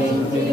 Amen.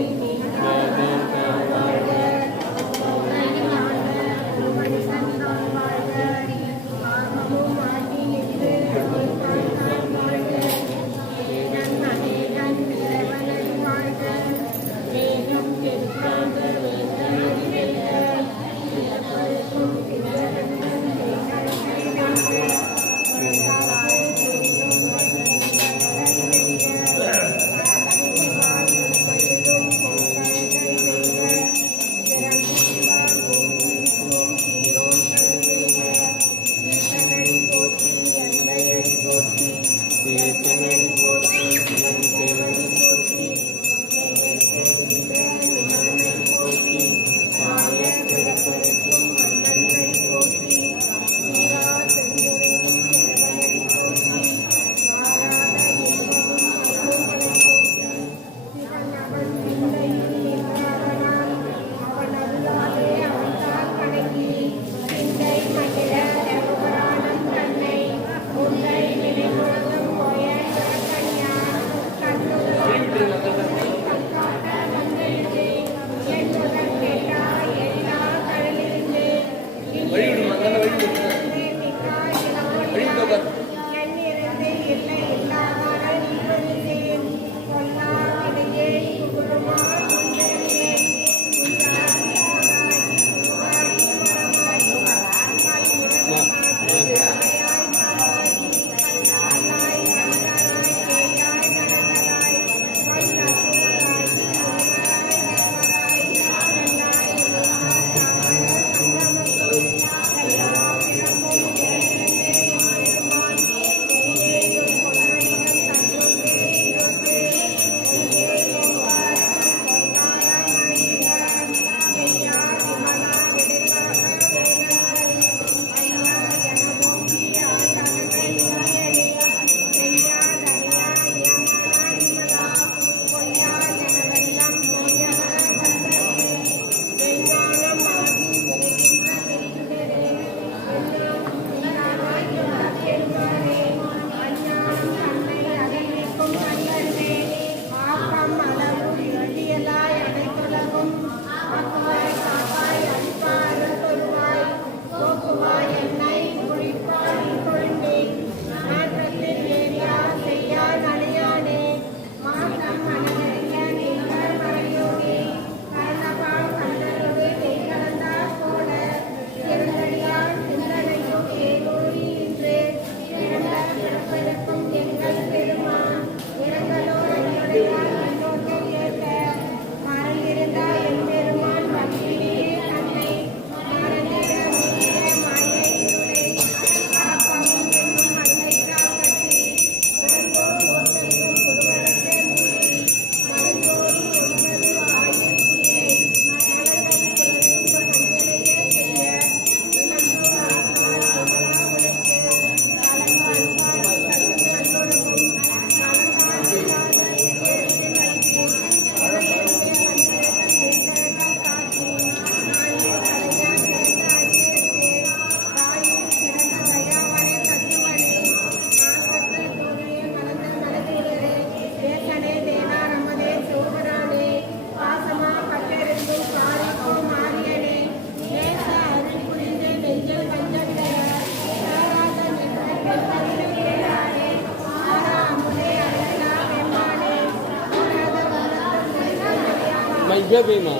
போயுமா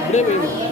இப்படியே போயுமா ஆதியனே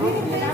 Obrigada.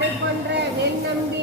கடை போன்ற வெண்ணம்பி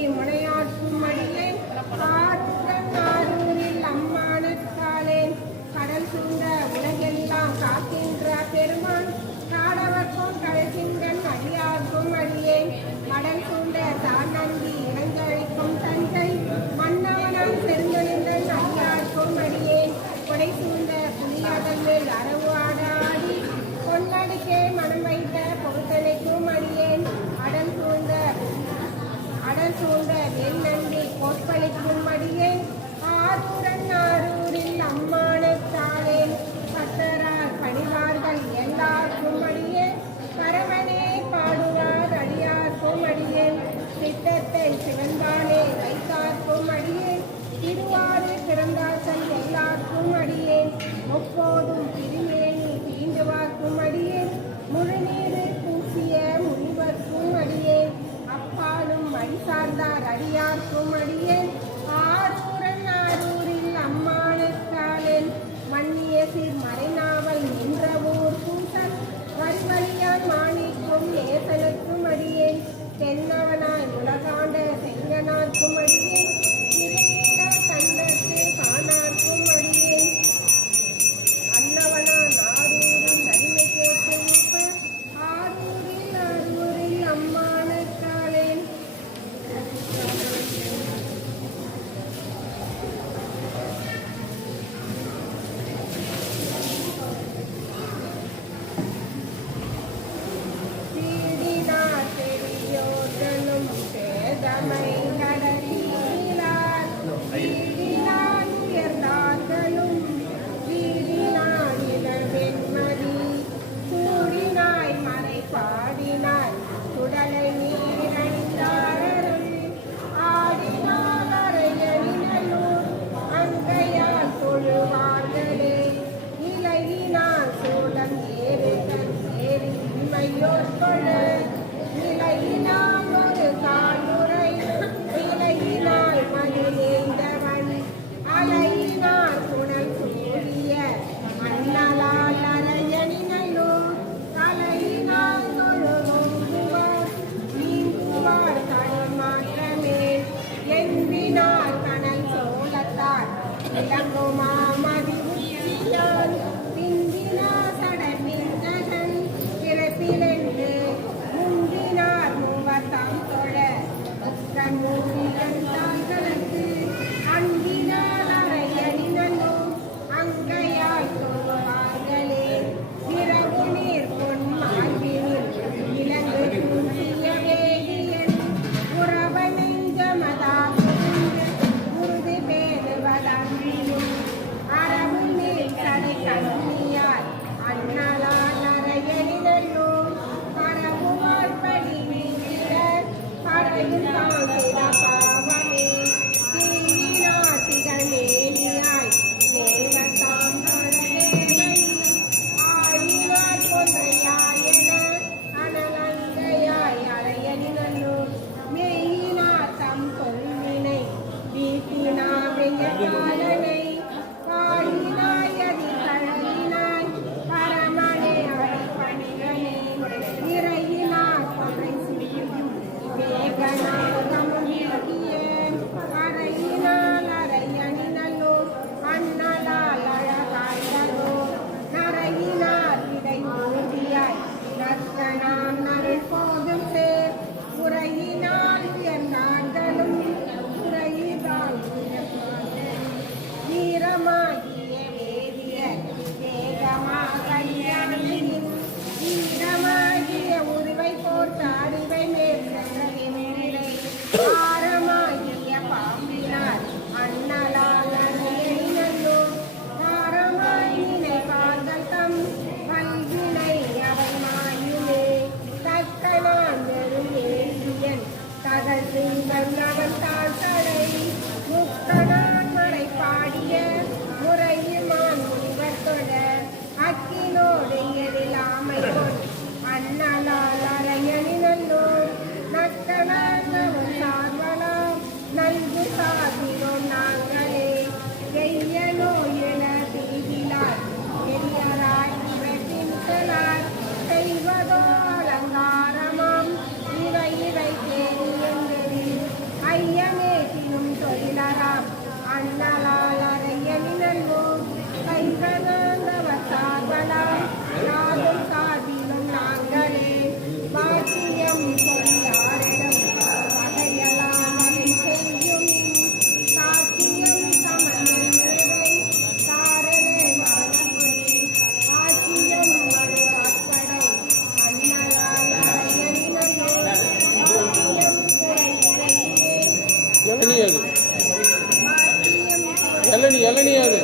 இளநி இளநீ அது.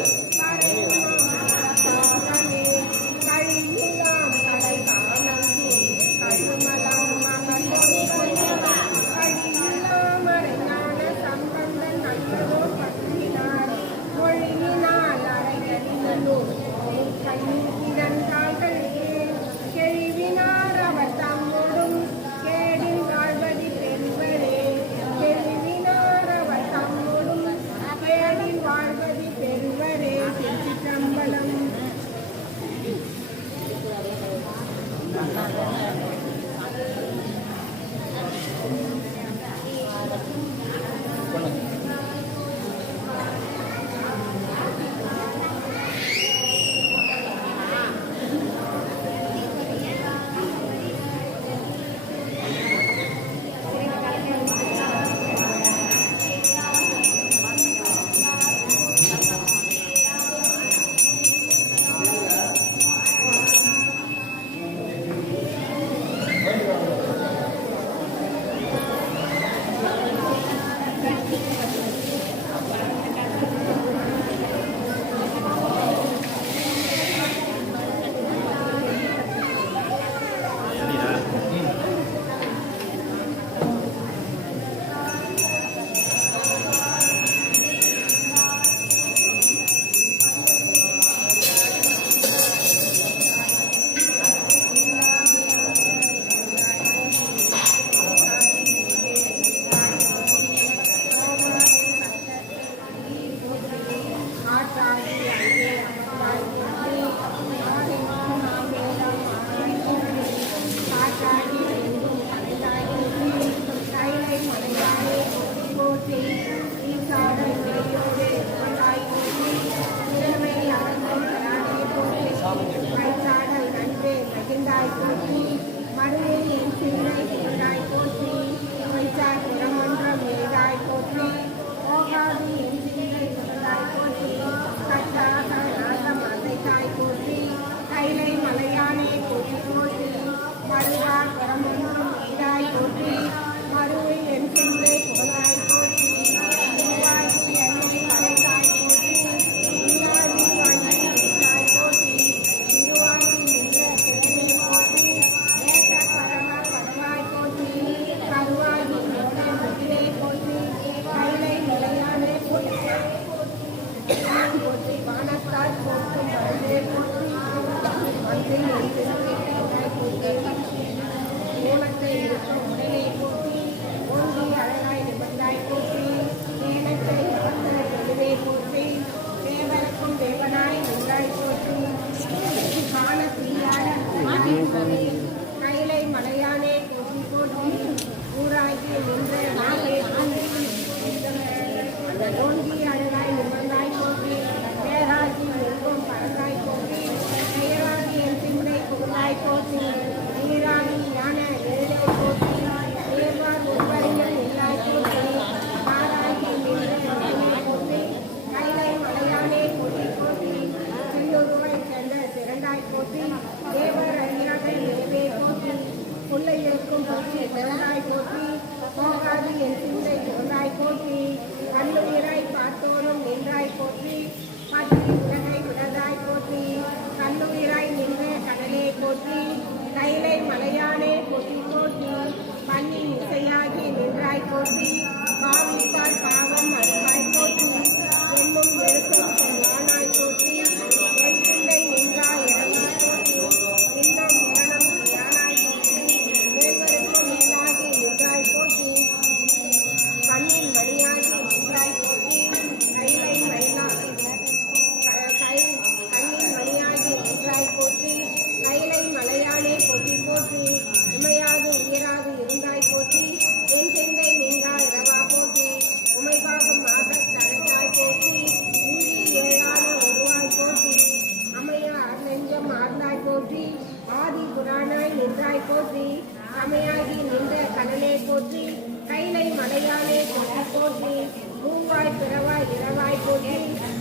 போற்றி மூவாய் பிறவாய் இரவாய் போற்றி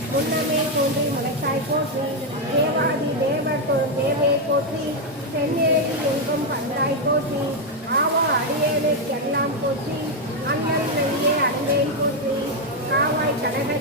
முன்னமே போற்றி மனத்தாய் போற்றி தேவாதி தேவர் தேவே போற்றி சென்னேறி எங்கும் பந்தாய் போற்றி ஆவா அடியேனுக்கு எல்லாம் போற்றி அண்ணன் நையே அன்பே போற்றி காவாய் கடக